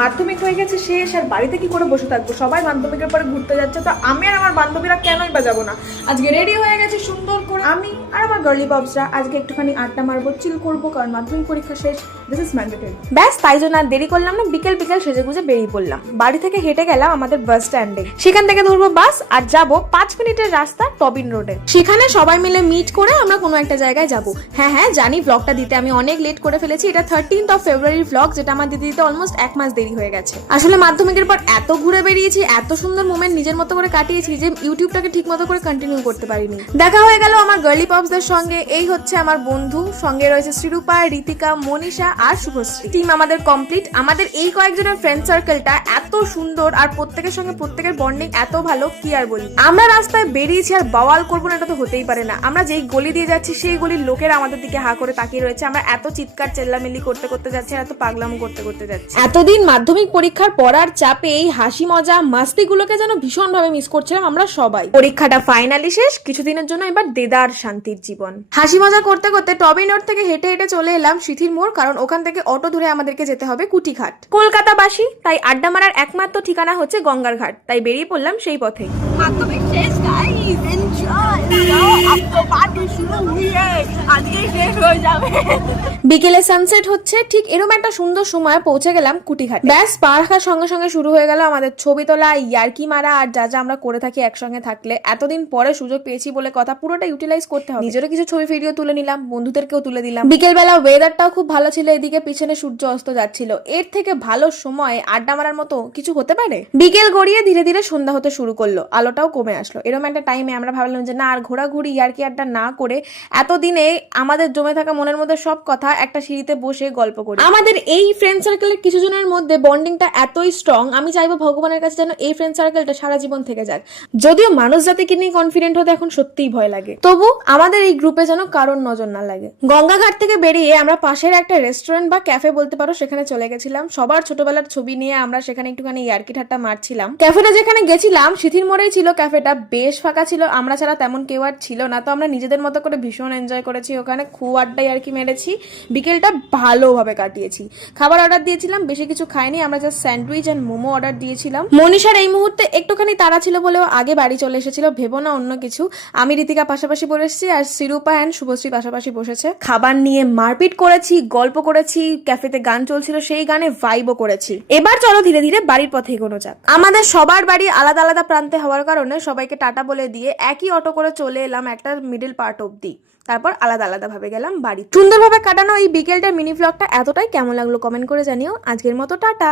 মাধ্যমিক হয়ে গেছে শেষ, আর বাড়িতে কি করে বসে থাকবো? সবাই মাধ্যমিকের পরে ঘুরতে যাচ্ছে, তো আমি আর আমার বান্ধবীরা কেনই বা যাবো না? আজকে রেডি হয়ে গেছে সুন্দর করে, আমি আর আমার গার্লি ববসরা আজকে একটুখানি আড্ডা মারবো, চিল করবো, কারণ মাধ্যমিক পরীক্ষা শেষ, দিস ইজ ম্যান্ডেটরি। ব্যাস তাই জন্য আর দেরি করলাম না, বিকেল বিকেল সেজে গুজে বেরিয়ে পড়লাম। বাড়ি থেকে হেঁটে গেলাম আমাদের বাস স্ট্যান্ডে, সেখান থেকে ধরবো বাস আর যাবো 5 মিনিটের রাস্তা টবিন রোডে। সেখানে সবাই মিলে মিট করে আমরা কোনো একটা জায়গায় যাবো। হ্যাঁ জানি ব্লগটা দিতে আমি অনেক লেট করে ফেলেছি, এটা 13th of February ব্লগ, যেটা আমার দিতে অলমোস্ট 1 মাস দেরি হয়ে গেছে। আসলে মাধ্যমিকের পর এত ঘুরে বেরিয়েছি, এত সুন্দর মোমেন্ট নিজের মতো করে কাটিয়েছি যে ইউটিউবটাকে ঠিক মতো করে কন্টিনিউ করতে পারিনি। দেখা হয়ে গেল আমার গার্লি পপসদের সঙ্গে, এই হচ্ছে আমার বন্ধু, সঙ্গে রয়েছে শ্রীরূপা, ঋতিকা, মনীষা আর শুভশ্রী। টিম আমাদের কমপ্লিট। আমাদের এই কয়েকজনের ফ্রেন্ড সার্কেলটা এত সুন্দর, আর প্রত্যেকের সঙ্গে প্রত্যেকের বন্ডিং এত ভালো, কি আর বলি। আমরা রাস্তায় বেরিয়েছি আর বাওয়াল করবো না, এটা তো হতেই পারে না। আমরা যেই গলি দিয়ে যাচ্ছি সেই গলির লোকেরা আমাদের দিকে হা করে তাকিয়ে রয়েছে। আমরা এত চিৎকার চেল্লামিল্লি করতে করতে যাচ্ছি, এত পাগলামো করতে করতে যাচ্ছি। এতদিন মাধ্যমিক পরীক্ষার পড়ার চাপে এই হাসি মজা মাস্তিগুলোকে যেন ভীষণ ভাবে মিস করছিলাম আমরা সবাই। পরীক্ষাটা ফাইনালি শেষ, কিছুদিনের জন্য এবার দেদার শান্তির জীবন। হাসি মজা করতে করতে টবিন রোড থেকে হেঁটে হেঁটে চলে এলাম সিথির মোড়, কারণ ওখান থেকে অটো ধরে আমাদেরকে যেতে হবে কুটিঘাট। কলকাতাবাসী তাই আড্ডা মারার একমাত্র ঠিকানা হচ্ছে গঙ্গার ঘাট, তাই বেরিয়ে পড়লাম সেই পথে। মাধ্যমিক শেষ গাইস, এনজয় নাও, আপ তো পার্টি শুরু হুইয়ে, আজকে শেষ হয়ে যাবে। বিকেলে সানসেট হচ্ছে, ঠিক এরকম একটা সুন্দর সময় পৌঁছে গেলাম কুটিঘাট। ব্যাস পা রাখার সঙ্গে সঙ্গে শুরু হয়ে গেল আমাদের ছবি তোলা, ইয়ার্কি মারা, আর যা যা আমরা করে থাকি একসঙ্গে থাকলে। এতদিন পরে সুযোগ পেয়েছি বলে কথা, পুরোটা ইউটিলাইজ করতে হবে। নিজেরও কিছু ছবি ভিডিও তুলে নিলাম, বন্ধুদেরকেও তুলে দিলাম। বিকেল বেলা ওয়েদারটাও খুব ভালো ছিল, এদিকে পিছনে সূর্য অস্ত যাচ্ছিল। এর থেকে ভালো সময় আড্ডা মারার মতো কিছু হতে পারে? বিকেল গড়িয়ে ধীরে ধীরে সন্ধ্যা হতে শুরু করলো, আলোটাও কমে আসলো। এরকম একটা টাইমে আমরা ভাবলাম যে না, আর ঘোরাঘুরি ইয়ার্কি আড্ডা না করে এতদিনে আমাদের জমে থাকা মনের মধ্যে সব কথা একটা সিঁড়িতে বসে গল্প করি। আমাদের এই ফ্রেন্ড সার্কেলের কিছু জনের মধ্যে বন্ডিংটা এতই স্ট্রং, আমি চাইবো ভগবানের কাছে যেন এই ফ্রেন্ড সার্কেলটা সারা জীবন থেকে যাক। যদিও মানুষ জাতিকে নিয়ে কনফিডেন্ট হতে এখন সত্যিই ভয় লাগে, তবু আমাদের এই গ্রুপে যেন কারোর নজর না লাগে। গঙ্গাঘাট থেকে বেরিয়ে আমরা পাশের একটা রেস্টুরেন্ট বা ক্যাফে বলতে পারো, সেখানে চলে গেছিলাম। সবার ছোটবেলার ছবি নিয়ে আমরা সেখানে একটুখানি ইয়ার্কি ঠাট্টা মারছিলাম। ক্যাফেটা যেখানে গেছিলাম সিথির মোড়েই ছিল, ক্যাফেটা বেশ ফাঁকা ছিল, আমরা ছাড়া তেমন কেউ আর ছিল না। তো আমরা নিজেদের মতো করে ভীষণ এনজয় করেছি, ওখানে খুব আড্ডা ইয়ার্কি মেরেছি, বিকেলটা ভালোভাবে কাটিয়েছি। খাবার অর্ডার দিয়েছিলাম, বেশি কিছু খাইনি, আমরা just sandwich and momo order দিয়েছিলাম। মনীষার এই মুহূর্তে একটুখানি তাড়া ছিল বলেও আগে বাড়ি চলে এসেছিল, ভেবো না অন্য কিছু। আমি ঋতিকা পাশাপাশি বসেছি আর শ্রীরূপা এন্ড শুভশ্রী পাশাপাশি বসেছে। খাবার নিয়ে মারপিট করেছি, গল্প করেছি, ক্যাফেতে গান চলছিল, সেই গানে ভাইবও করেছি। এবার চলো ধীরে ধীরে বাড়ির পথে এগোনো যাক। আমাদের সবার বাড়ি আলাদা আলাদা প্রান্তে হওয়ার কারণে সবাইকে টাটা বলে দিয়ে একই অটো করে চলে এলাম একটা মিডল পার্ট অব্দি, তারপর আলাদা আলাদা ভাবে গেলাম বাড়ি। সুন্দরভাবে কাটানো এই বিকেলটার মিনি ভ্লগটা এতটাই কেমন লাগলো কমেন্ট করে জানিও। আজকের মতো টাটা।